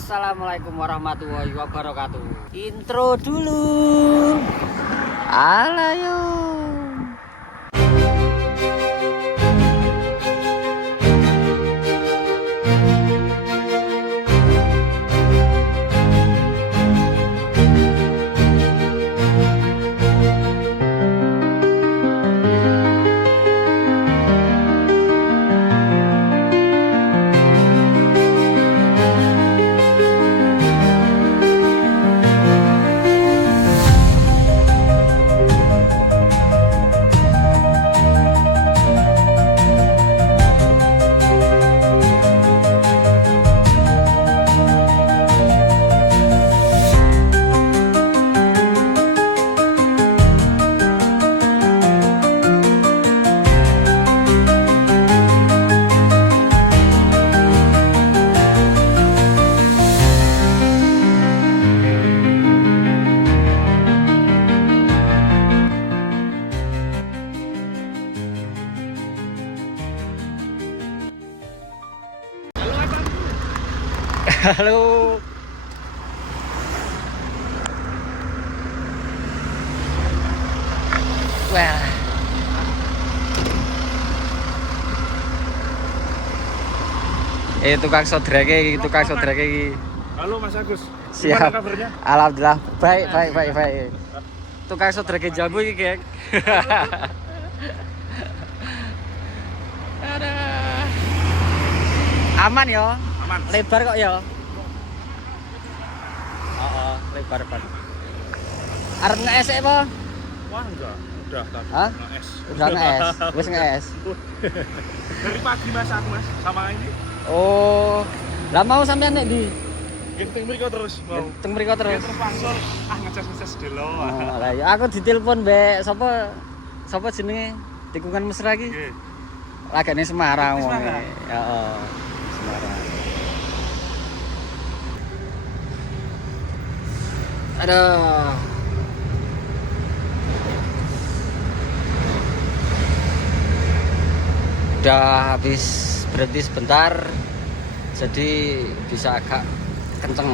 Assalamualaikum warahmatullahi wabarakatuh. Intro dulu. Alayo. Halo. Wah. Tukang sodreke iki. Halo Mas Agus. Siap. Gimana kabarnya? Alhamdulillah baik. Tukang sodreke jambu iki, Geng. Ada. Aman ya? Aman. Lebar kok ya? Lebar banget. Arep nge-es apa? Wah, enggak. Udah tadi. Hah? Nge-es. Udah nge-es. Wis nge-es. Dari pagi Mas aku Mas sama ini. Oh. Lah mau sampean nek ndi? Genting mriko terus mau. Teng mriko terus. Terus langsung ngecas dulu. Oh, lah ya aku ditelepon mbek sapa jenenge? Tikungan mesra iki. Nggih. Lagane Semarang Di wong. Semarang? Heeh. Semarang. Aduh. Udah habis berhenti sebentar, jadi bisa agak kenceng.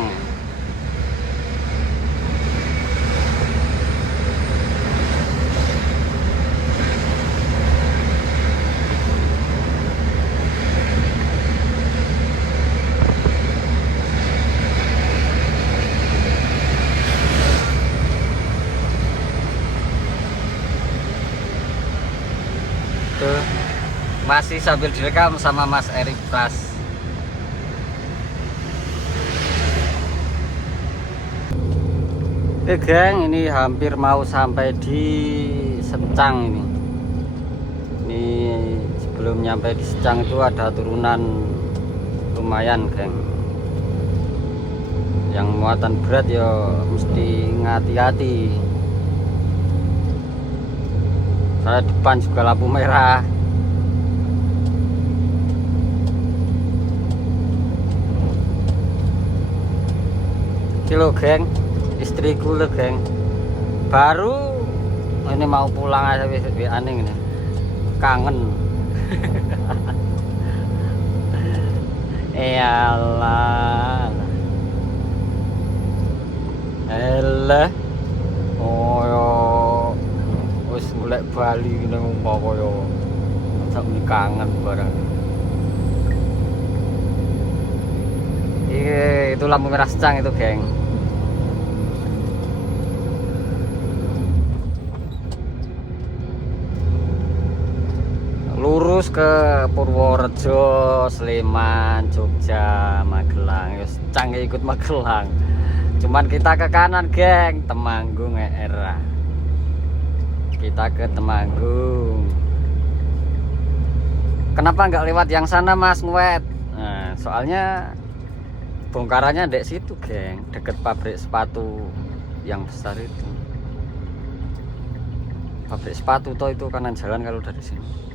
Tuh, masih sambil direkam sama Mas Erik Pras. Geng, ini hampir mau sampai di Secang ini. Ini sebelum nyampe di Secang itu ada turunan lumayan, Geng. Yang muatan berat ya mesti ngati-hati. Saya depan juga lampu merah. Kilo, Geng. Istriku lo, Geng. Baru ini mau pulang aja wis aneh ini. Kangen. Iyalah. Elah. Oh yo. Wis golek Bali ngene omah kaya sak kangen barang. Itu lampu merah Secang itu, Geng. Lurus ke Purworejo, Sleman, Jogja, Magelang. Ya Secang ikut Magelang. Cuman kita ke kanan, Geng, Temanggung era. Kita ke Temanggung. Kenapa nggak lewat yang sana, Mas Ngwet? Nah, soalnya bongkarannya dek situ, Geng, deket pabrik sepatu yang besar itu. Pabrik sepatu toh itu kanan jalan kalau dari sini.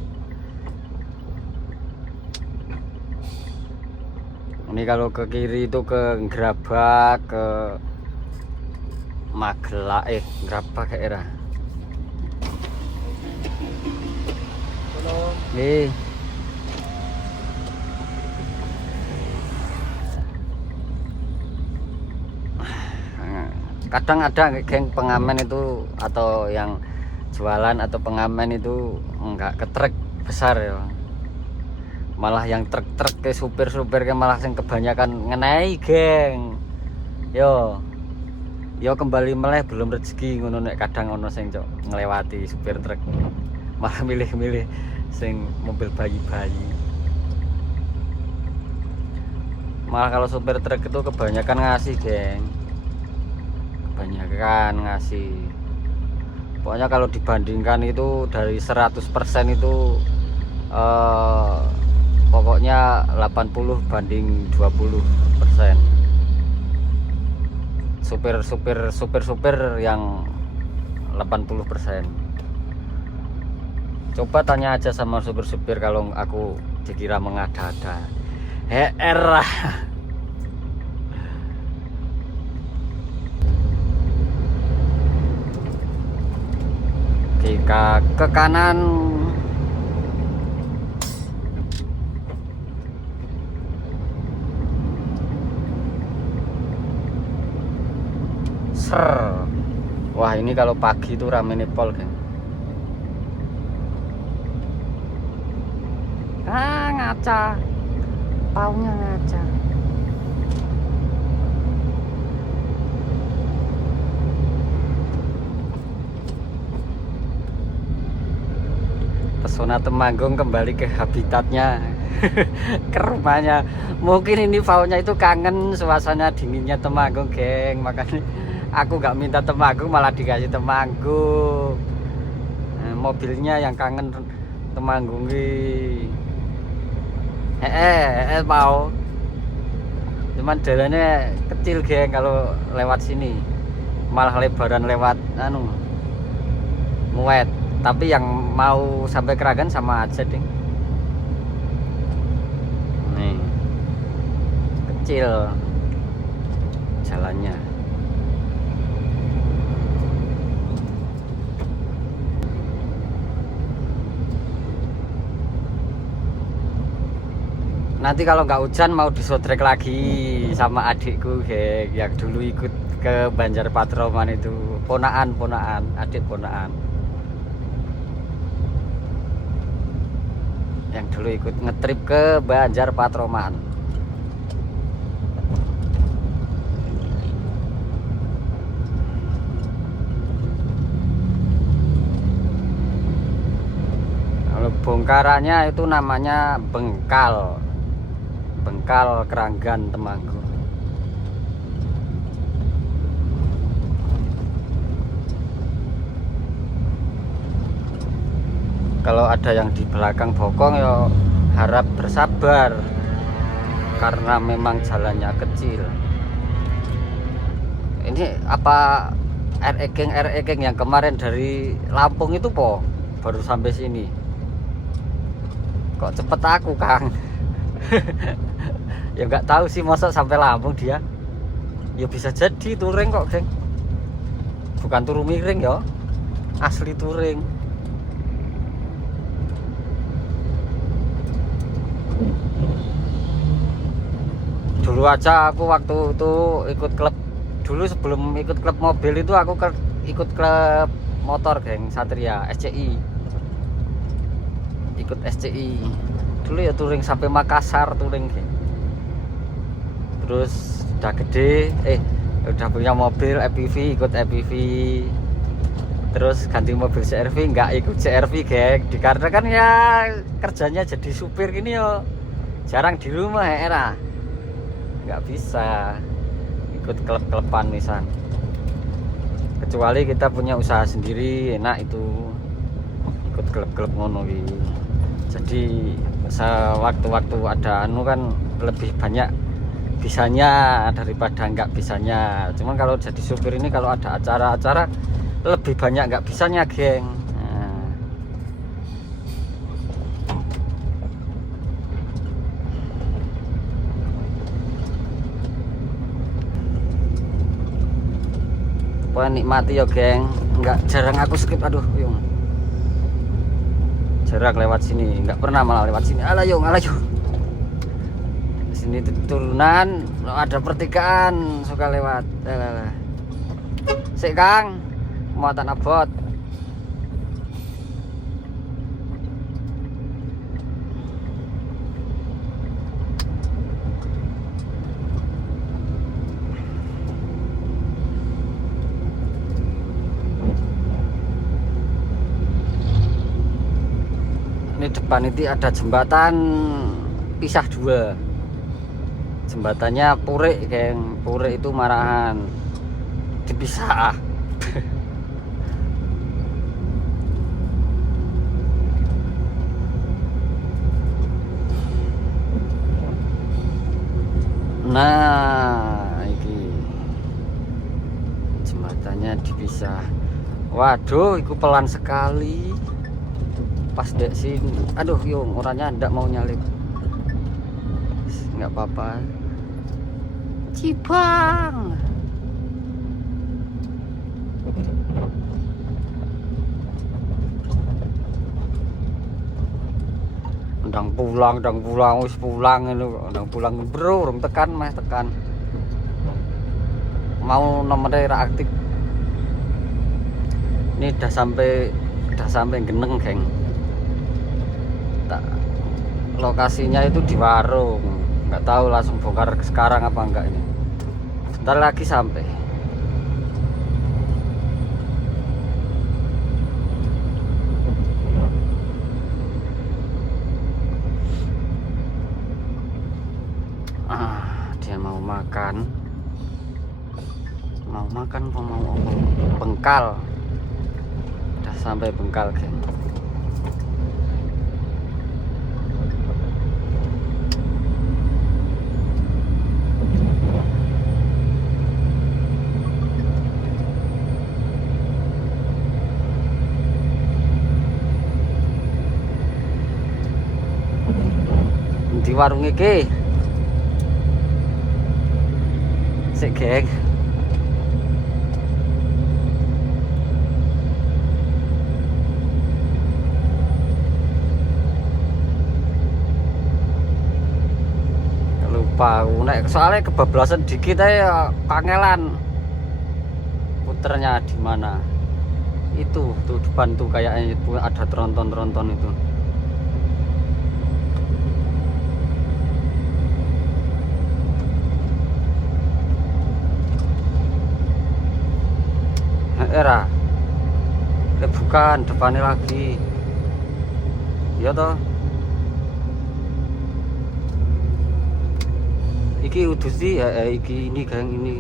Ini kalau ke kiri itu ke Gerabak, ke Magelang, Gerabak ke era. Nih. Kadang ada geng pengamen itu atau yang jualan atau pengamen itu enggak ke truk besar ya, malah yang truk-truk ke supir-supir ke malah yang kebanyakan ngenai geng. Yo kembali meleh belum rezeki ngono nek kadang ono sing cok ngelewati supir truk malah milih-milih sing mobil bayi-bayi. Malah kalau supir truk itu kebanyakan ngasih geng, kebanyakan ngasih. Pokoknya kalau dibandingkan itu dari 100% itu pokoknya 80 banding 20%. Supir yang 80%. Coba tanya aja sama supir-supir kalau aku dikira mengada-ada. Lah. Jika ke kanan ser. Wah, ini kalau pagi itu rame nih pol, geng. Ngaca. Paunya ngaca. Pesona Temanggung kembali ke habitatnya. Ke rumahnya. Mungkin ini paunya itu kangen suasana dinginnya Temanggung, geng. Makanya aku nggak minta Temanggung malah dikasih Temanggung. Nah, mobilnya yang kangen Temanggung mau. Cuman jalannya kecil, geng, kalau lewat sini. Malah lebaran lewat Muet. Tapi yang mau sampai Kragan sama aja, ding. Nih. Kecil jalannya. Nanti kalau nggak hujan mau disodrek lagi sama adikku, geng, yang dulu ikut ke Banjar Patroman itu. Ponaan, adik ponaan. Yang dulu ikut ngetrip ke Banjar Patroman. Kalau bongkarannya itu namanya Bengkal Keranggan Temanggung. Kalau ada yang di belakang bokong ya harap bersabar karena memang jalannya kecil. Ini apa RE Geng yang kemarin dari Lampung itu baru sampai sini. Kok cepet aku, Kang? Ya nggak tahu sih, masa sampai Lampung dia. Ya bisa jadi touring kok, geng. Bukan turu miring ya, asli touring. Dulu aja aku waktu itu ikut klub, dulu sebelum ikut klub mobil itu aku ikut klub motor, geng, Satria SCI. Ikut SCI dulu ya, touring sampai Makassar, touring, geng. Terus udah gede, udah punya mobil EPV, ikut EPV. Terus ganti mobil CRV, nggak ikut CRV, geng. Dikarenakan ya kerjanya jadi supir gini yo, jarang di rumah era. Nggak bisa ikut klub-kleban misal. Kecuali kita punya usaha sendiri, enak itu ikut klub-klub ngono gitu. Jadi sewaktu-waktu ada kan lebih banyak bisanya daripada nggak bisanya. Cuman kalau jadi supir ini kalau ada acara-acara lebih banyak nggak bisanya, geng. Pokoknya nikmati ya, geng. Nggak jarang aku skip, aduh yung. Jarang lewat sini, nggak pernah malah lewat sini. Alah yung. Sini turunan, ada pertigaan suka lewat. Sik Kang, muatan abot. Ini depan itu ada jembatan pisah dua. Jembatannya Purik, geng. Purik itu Marahan. Dipisah. Nah, ini jembatannya dipisah. Waduh, itu pelan sekali. Pas dek sini, aduh yung orangnya ndak mau nyalip, nggak apa-apa. Cibang, ndang pulang, wis pulang itu, ndang pulang bro, urung tekan mas tekan. Mau nomornya aktif. Ini udah sampai Geneng, geng. Lokasinya itu di warung, nggak tahu langsung bongkar sekarang apa enggak ini. Bentar lagi sampai. Dia mau makan apa mau apa? Bengkal. Udah sampai Bengkal, geng. Di warung iki sik geng, lupa nek soalnya kebablasan dikit aja kangelan puternya di mana. Itu tuh depan tuh kayaknya itu ada tronton itu. Era bukan depannya lagi ya toh, iki udah sih ya, iki ini geng ini.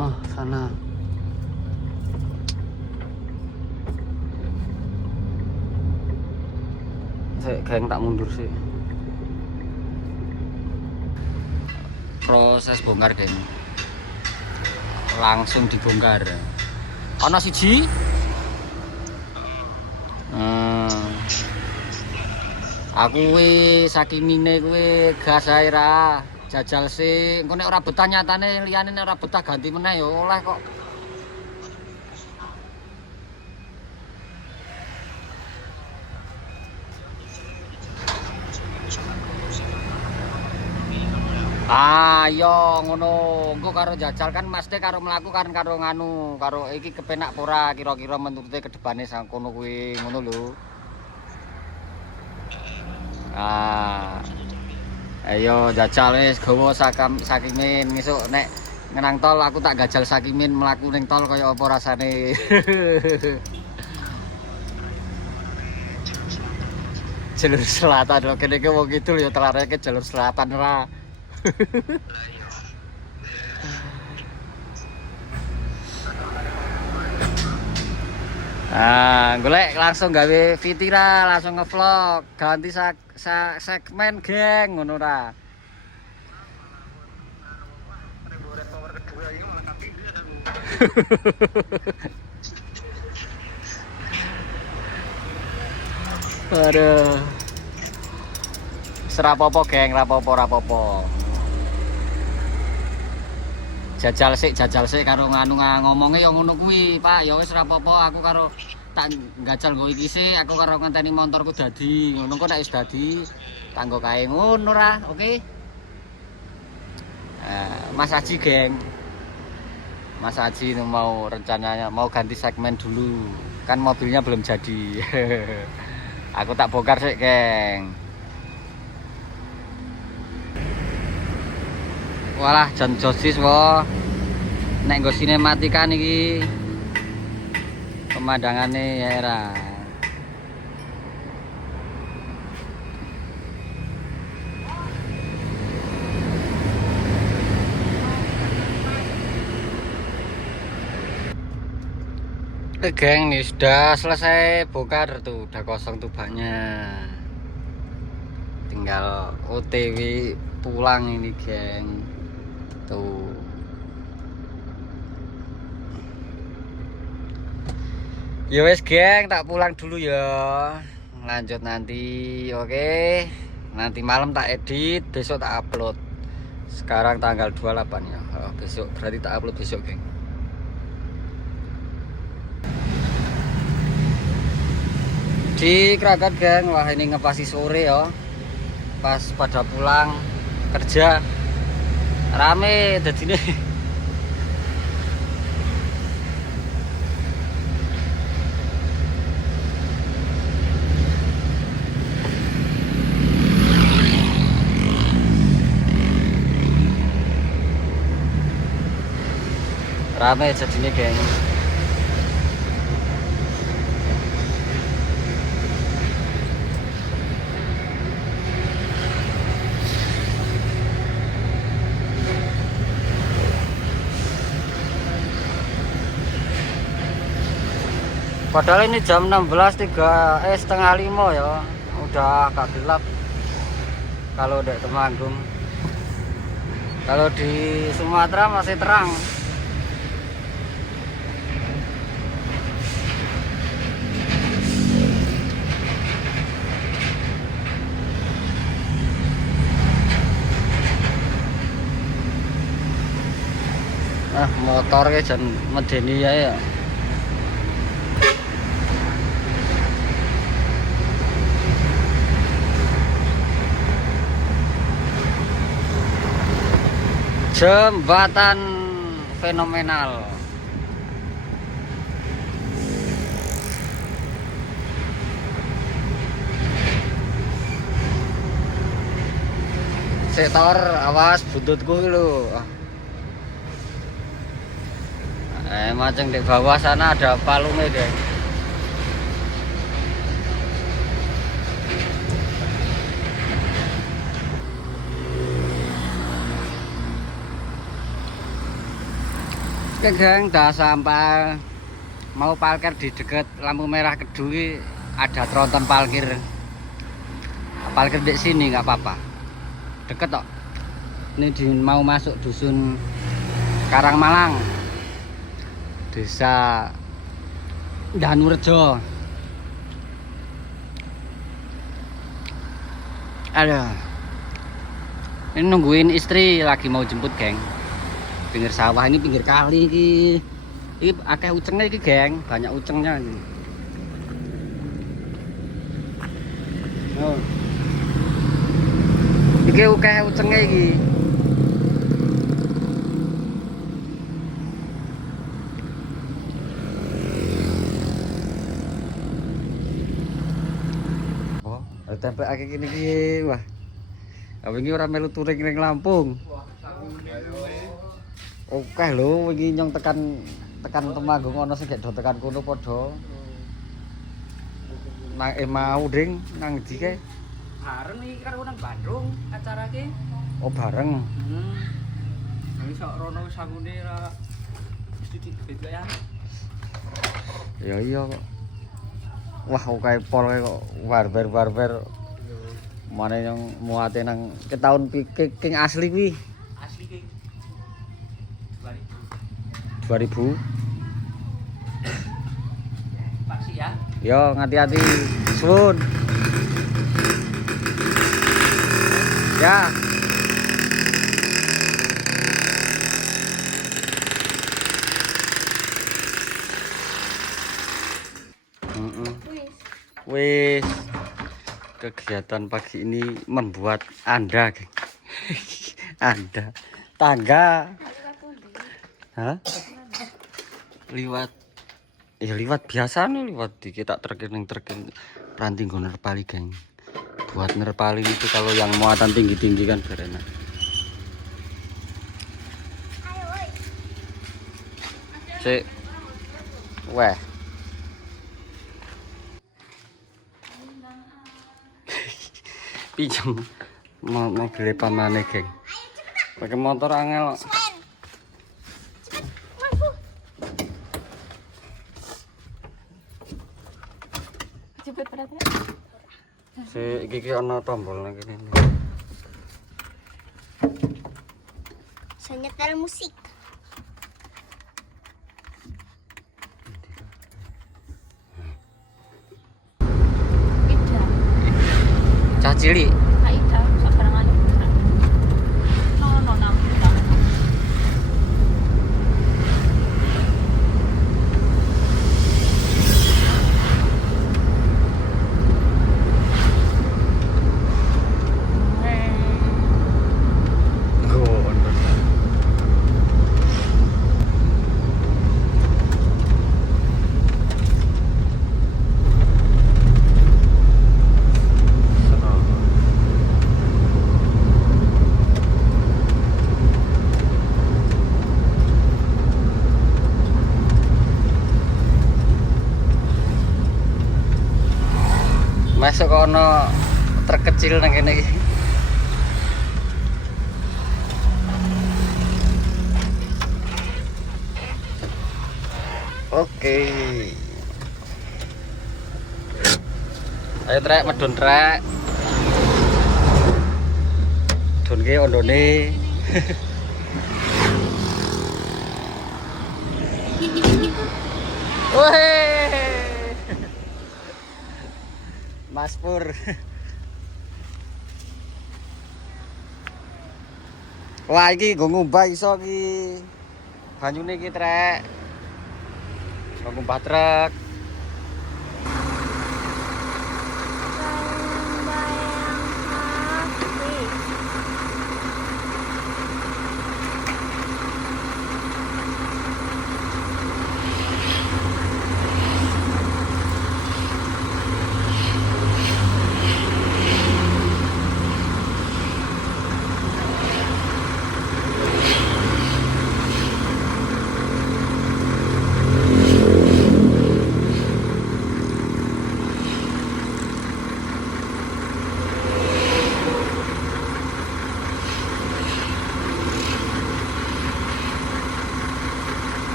Oh sana saya geng tak mundur sih. Proses bongkar, geng, langsung dibongkar. Ana siji aku kuwi sakimine kuwi gas ae ra jajal sih. Engko nek ora betah nyatane liyane nek ora betah ganti meneh ya oleh kok. Yo ngono, engko karo jajal kan mesti karo mlaku kan karo nganu, karo iki kepenak ora kira-kira menurute kedepane sang kono kuwi ngono lho. Ayo jajal wis gawa sakimin, esuk nek ngenang tol aku tak gajal sakimin mlaku ning tol kaya apa rasane. Jalur selatan lho kene iki wong kidul ya telareke jalur selatan ra. Golek langsung gawe Fitira, langsung ngevlog, ganti segmen, geng, ngono ra. Aduh. Serapopo, geng, rapopo. Jajal sik karo nganu ngomongnya yang ngono kuwi, Pak. Ya wis rapopo aku karo tak nggacal nggo iki sih aku karo ngenteni motorku dadi ngono kok nek wis dadi kanggo kae ngono ra oke. Mas Aji geng, Mas Aji mau rencananya mau ganti segmen dulu kan mobilnya belum jadi. Aku tak bongkar sih geng. Walah John Josis wo nek nggo sinematika niki pemandangane ya era. Oke geng, nih sudah selesai bongkar tuh, udah kosong tuh baknya. Tinggal OTW pulang ini geng. Tuh. Ya wes geng, tak pulang dulu ya. Lanjut nanti, oke. Nanti malam tak edit, besok tak upload. Sekarang tanggal 28 ya. Besok berarti tak upload besok geng. Di Kragat geng, wah ini ngepasi sore ya. Pas pada pulang kerja rame dadine. Rame jadinya geng. Padahal ini jam 16.30 ya. Udah agak gelap. Kalau di Temanggung. Kalau di Sumatera masih terang. Motornya jan medeni ya. Jembatan fenomenal. Sektor awas buntutku lho. Macam di bawah sana ada palungnya deh. Oke geng, udah sampai mau parkir di dekat lampu merah Kedui, ada tronton parkir. Parkir di sini nggak apa-apa. Deket kok. Ini mau masuk dusun Karangmalang. Desa Danurejo. Ada. Ini nungguin istri lagi mau jemput geng. Pinggir sawah ini pinggir kali ini. Ini akeh ucengnya ini geng, banyak ucengnya ini. Oh. Iki akeh ucengnya ini. Tempe akeh gini iki wah. Apa iki ora melu touring ning Lampung. Oke lho iki nyong tekan Temanggung ana sing gek do tekan kono padha. Nang mau ding nang ndi kae? Bareng iki karo nang Bandung acara iki. Oh bareng. Nang iso rono sangune ra titik beda ya. Ya iya kok. Wah oke pol kok barber. Mana yang muate nang ke tahun king asli kuwi. Asli iki. 2000. Paksi ya. Yo hati-hati. Suwun. Ya. kegiatan pagi ini membuat Anda, geng. Anda tangga. Hah? Liwat. Ya liwat biasa nih, liwat dikit tak terkening ranting gue nerpali, geng. Buat nerpali itu kalau yang muatan tinggi-tinggi kan biar enak. Cek. Weh. Pinjam mobil pamane, geng. Pakai motor angel. Cepet berarti. Iki ana tombol nang kene. Saya nyetel musik. Ida. Cah cilik. Ida sabarangan. No nang. Masuk kono terkecil nang kene iki. Oke. Ayo trek medun trek. Don ki ondone. Woi. Mas Pur. Wah iki nggo ngumbah iso iki. Banyune iki trek. Nggo ngumbah truk.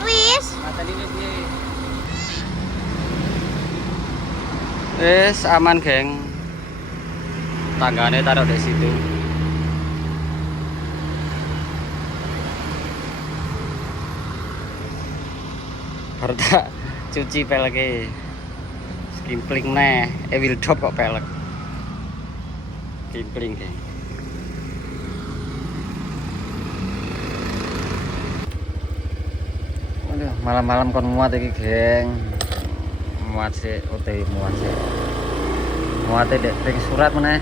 Wis. Wis aman, geng. Tanggane taruh di situ. Harta cuci peleke. Skimpling neh, wildop kok pelek. Skimpling, geng. Aduh, malam-malam kon muat iki, geng. Muat sih, OTW muat sih. Muatnya dek ping surat meneh.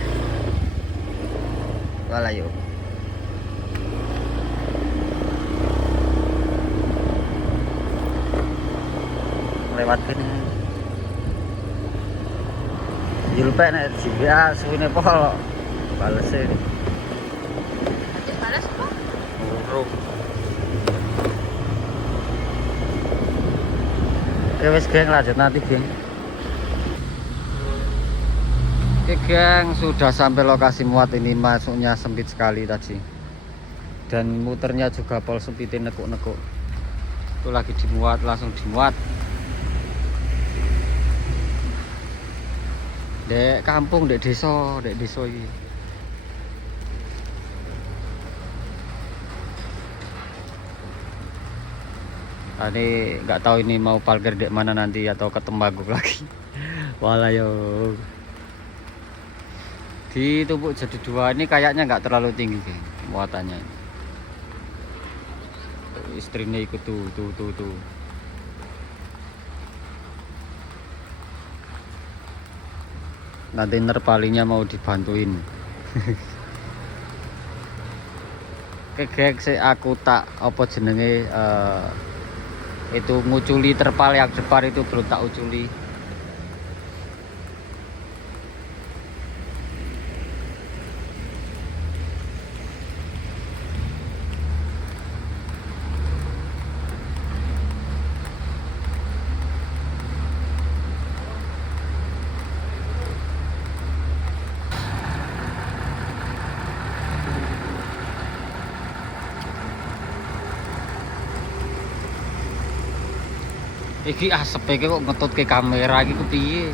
Walah yuk. Lewat kene. Julpek nek jiwa suwine pol. Balese. Balas apa? Uruk. Oke wis geng, lanjut nanti geng. Oke geng, sudah sampai lokasi muat ini. Masuknya sempit sekali tadi. Dan muternya juga pol sempitin nekuk-nekuk. Itu lagi dimuat, langsung dimuat. Dek kampung, dek desa iki. Tadi nggak tahu ini mau parkir dek mana nanti atau ke Tembaguk lagi. Walah yo. Di Tumpuk Jadi 2 ini kayaknya nggak terlalu tinggi geng, muatannya. Istrinya ikut tuh. Nanti nerpalinya mau dibantuin. Kegek aku tak apa jenenge itu nguculi terpal yang depan itu belum tak uculi. Iki asep iki kok ngetut ke kamera iki kepiye?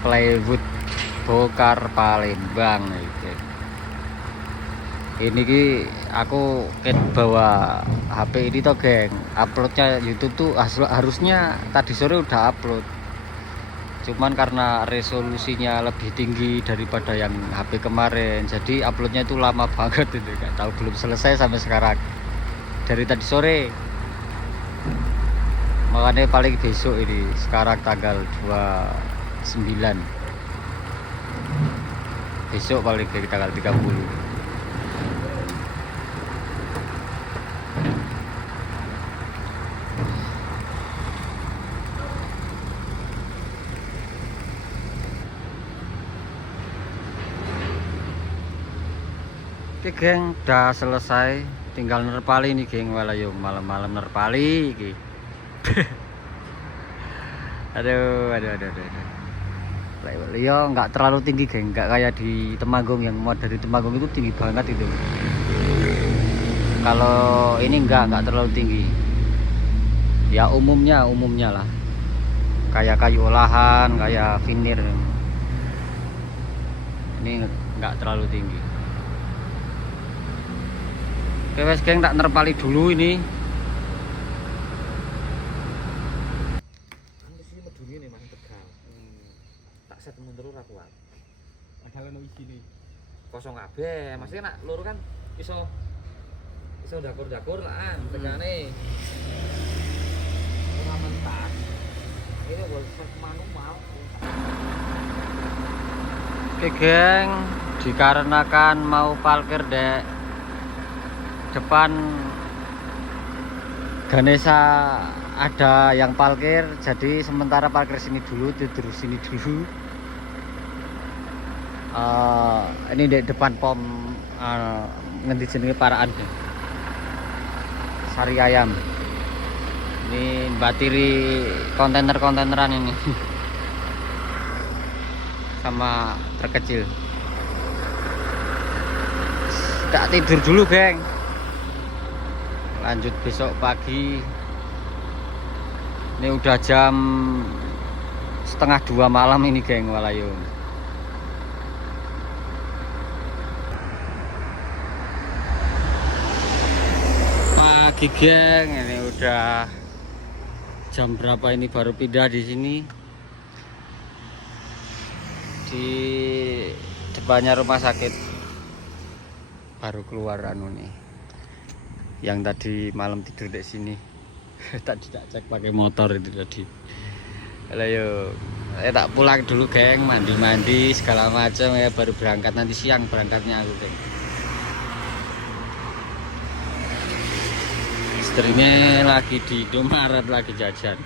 Plywood bokar Palembang iki. Ini ki aku bawa HP ini toh geng, uploadnya YouTube tuh harusnya tadi sore udah upload. Cuman karena resolusinya lebih tinggi daripada yang HP kemarin, jadi uploadnya itu lama banget itu, nggak tahu belum selesai sampai sekarang. Dari tadi sore, makanya paling besok ini. Sekarang tanggal 29, besok paling dari tanggal 30. Oke geng, udah selesai, tinggal nerpali nih geng. Walah yo malam-malam nerpali iki. aduh. Yo nggak terlalu tinggi geng, nggak kayak di Temanggung, yang mau dari Temanggung itu tinggi banget itu. Kalau ini nggak terlalu tinggi. Ya umumnya lah. Kayak kayu olahan, kayak vinir. Ini nggak terlalu tinggi. Oke wes geng, tak nerpali dulu ini. Ini meduni nih Mas Tegal. Tak set mundur ora kuat. Padahal ono isine. Kosong kabeh. Maksudnya nak loro kan iso dakur-dakur lah tegane. Ora mentas. Ini gol set manual. Oke geng, dikarenakan mau parkir dek depan Ganesha ada yang parkir, jadi sementara parkir sini dulu, tidur sini dulu. Ini di depan pom ngendi jenenge paraan deh, Sari Ayam. Ini batiri kontaineran ini sama terkecil. Tak tidur dulu geng, lanjut besok pagi. Ini udah jam 1:30 malam ini geng, walayu. Pagi geng, ini udah jam berapa ini, baru pindah di sini. Di depannya rumah sakit baru keluar anu nih, yang tadi malam tidur di sini. Tadi tak cek pakai motor itu tadi. Ayo, tak pulang dulu geng, mandi segala macam ya, baru berangkat nanti siang berangkatnya aku geng. Istrinya lagi di Indomaret lagi jajan.